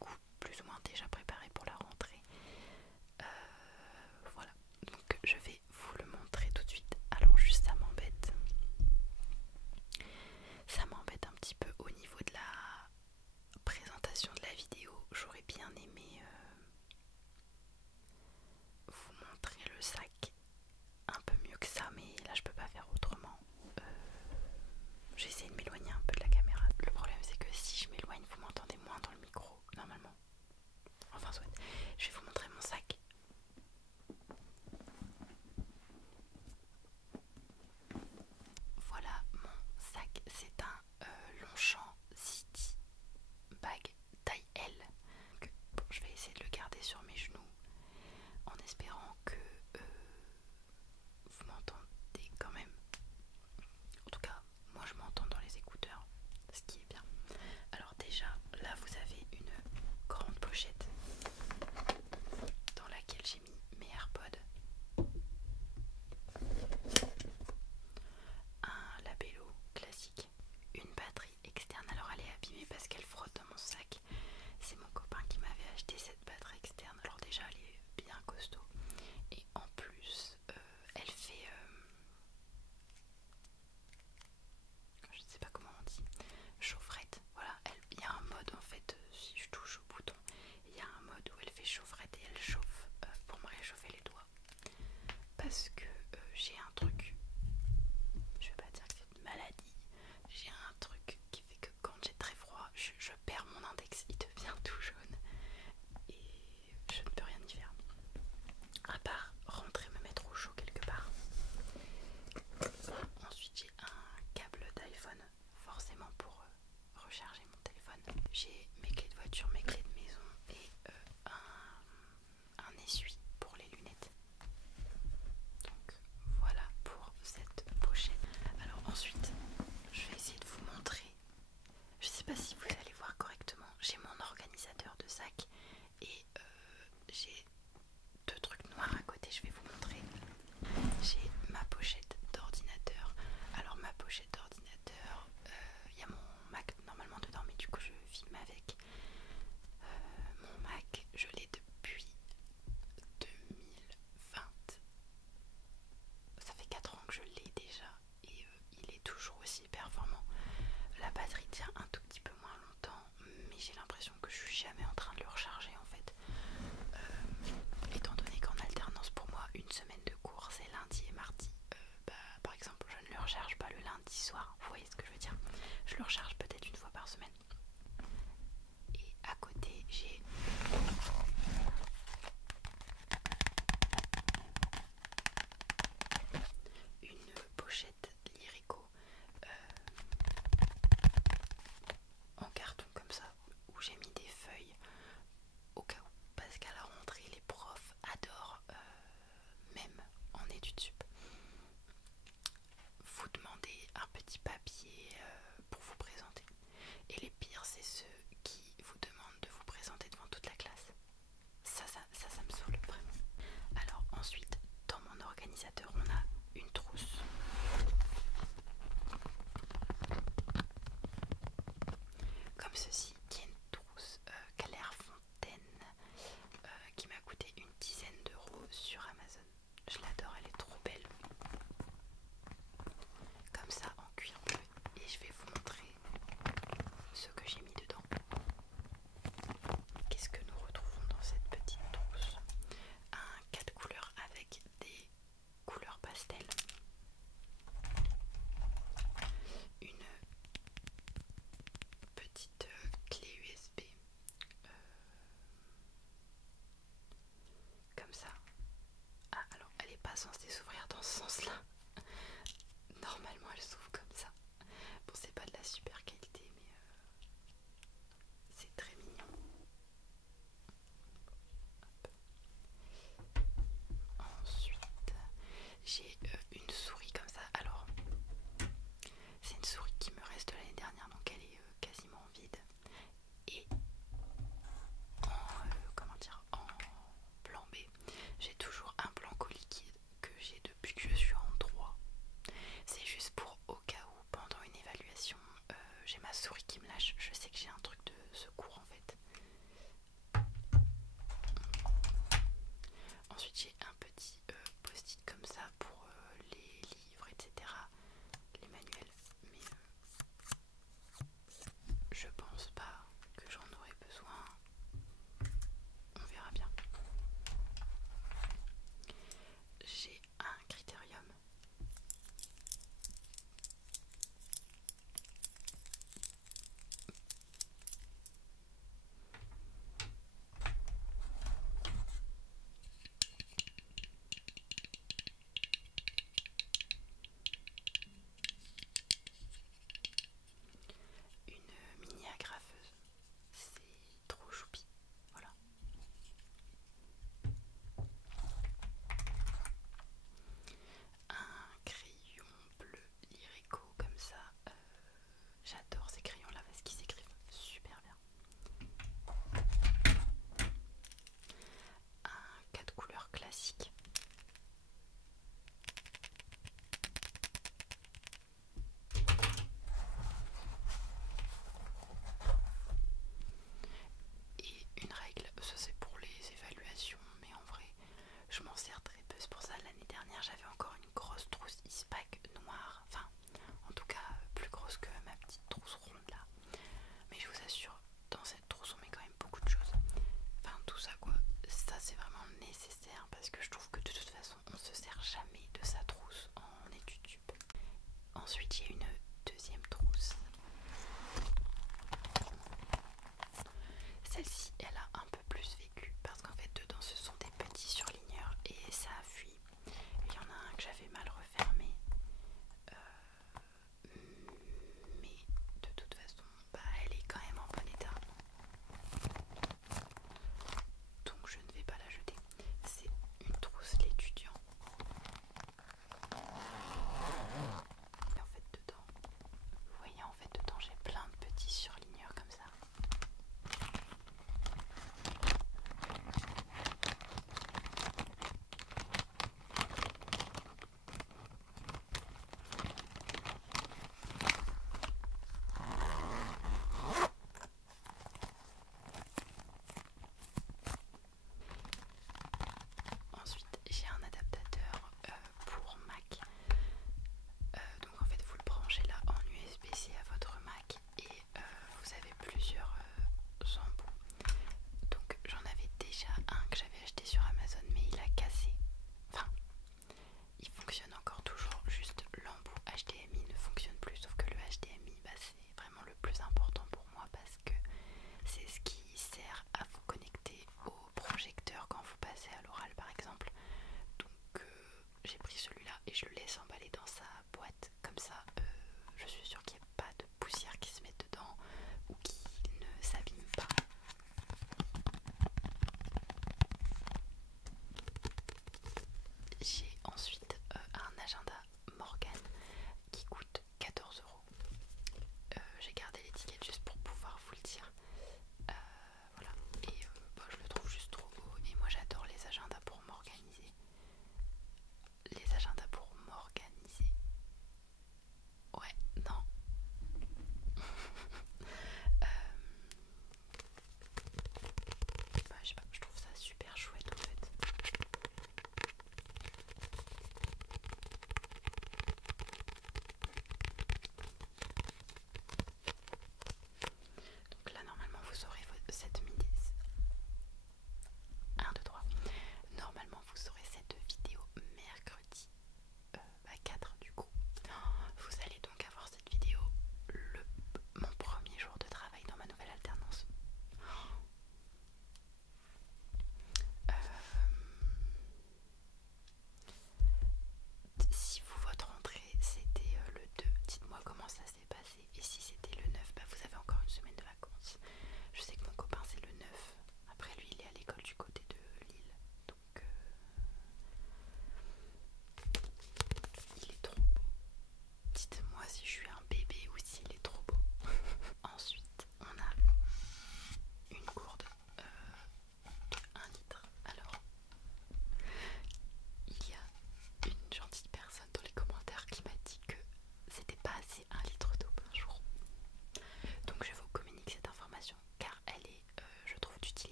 coup plus ou moins déjà préparé pour la rentrée. Voilà, donc je vais vous le montrer tout de suite. Alors juste ça m'embête un petit peu au niveau de la présentation de la vidéo. J'aurais bien aimé vous montrer le sac un peu mieux que ça, mais là je peux pas faire autrement. J'ai essayé de m'éloigner un peu de la caméra. Le problème c'est que si je m'éloigne, vous m'entendez moins dans le micro normalement. Enfin soit, je vais vous montrer mon sac. Voilà mon sac, c'est un Longchamp City bag taille L. Donc, bon, je vais essayer de le garder sur mes genoux en espérant que vous m'entendez quand même. En tout cas, moi je m'entends dans les écouteurs, ce qui est bien. Alors déjà, là vous avez une grande pochette dans laquelle j'ai mis mes AirPods, un labello classique, une batterie externe. Alors elle est abîmée parce qu'elle frotte dans mon sac. C'est mon copain qui m'avait acheté cette batterie externe. Alors déjà elle est bien costaud et en plus elle fait je ne sais pas comment on dit, chaufferette. Voilà, il y a un mode en fait, si je touche au bouton, il y a un mode où elle fait chaufferette et elle chauffe pour me réchauffer les doigts. Parce que j'ai un truc, je vais pas dire que c'est une maladie, j'ai un truc qui fait que quand j'ai très froid, je perds mon index, il devient tout jaune et je ne peux rien y faire. À part rentrer me mettre au chaud quelque part. Ensuite j'ai un câble d'iPhone, forcément pour recharger mon téléphone. J'ai mes clés de voiture, mes clés de maison et un essuie pour les lunettes. Donc voilà pour cette pochette. Alors ensuite, je vais essayer de vous montrer. Je sais pas si vous allez voir correctement. J'ai mon organisateur de sac et j'ai deux trucs noirs à côté. Je vais vous montrer. J'ai ma pochette d'ordinateur. Alors ma pochette d'ordinateur, il y a mon Mac normalement dedans, mais du coup je filme avec. Mon Mac, je l'ai depuis 2020. Ça fait 4 ans que je l'ai déjà et il est toujours aussi performant. La batterie tient un tout petit peu moins longtemps, mais j'ai l'impression que je suis jamais en train de le recharger.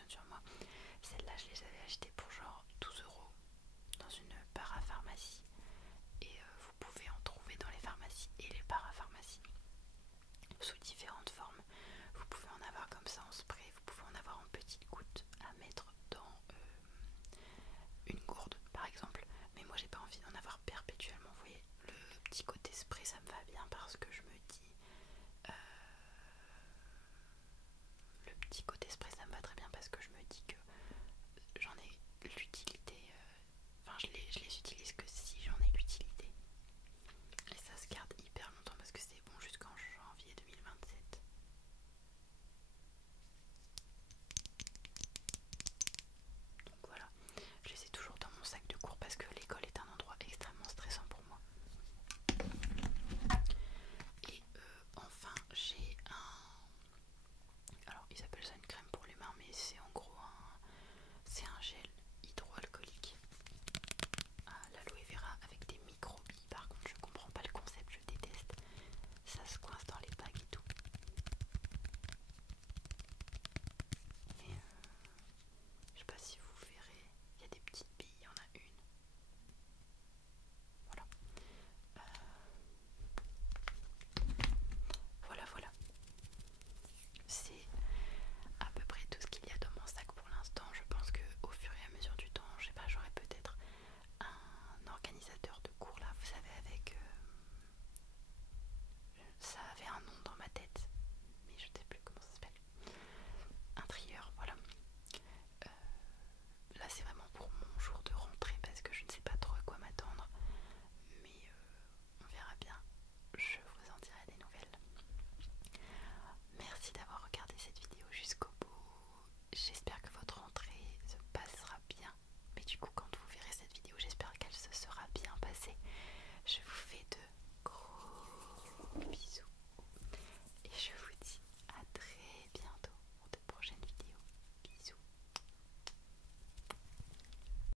fonctionne sur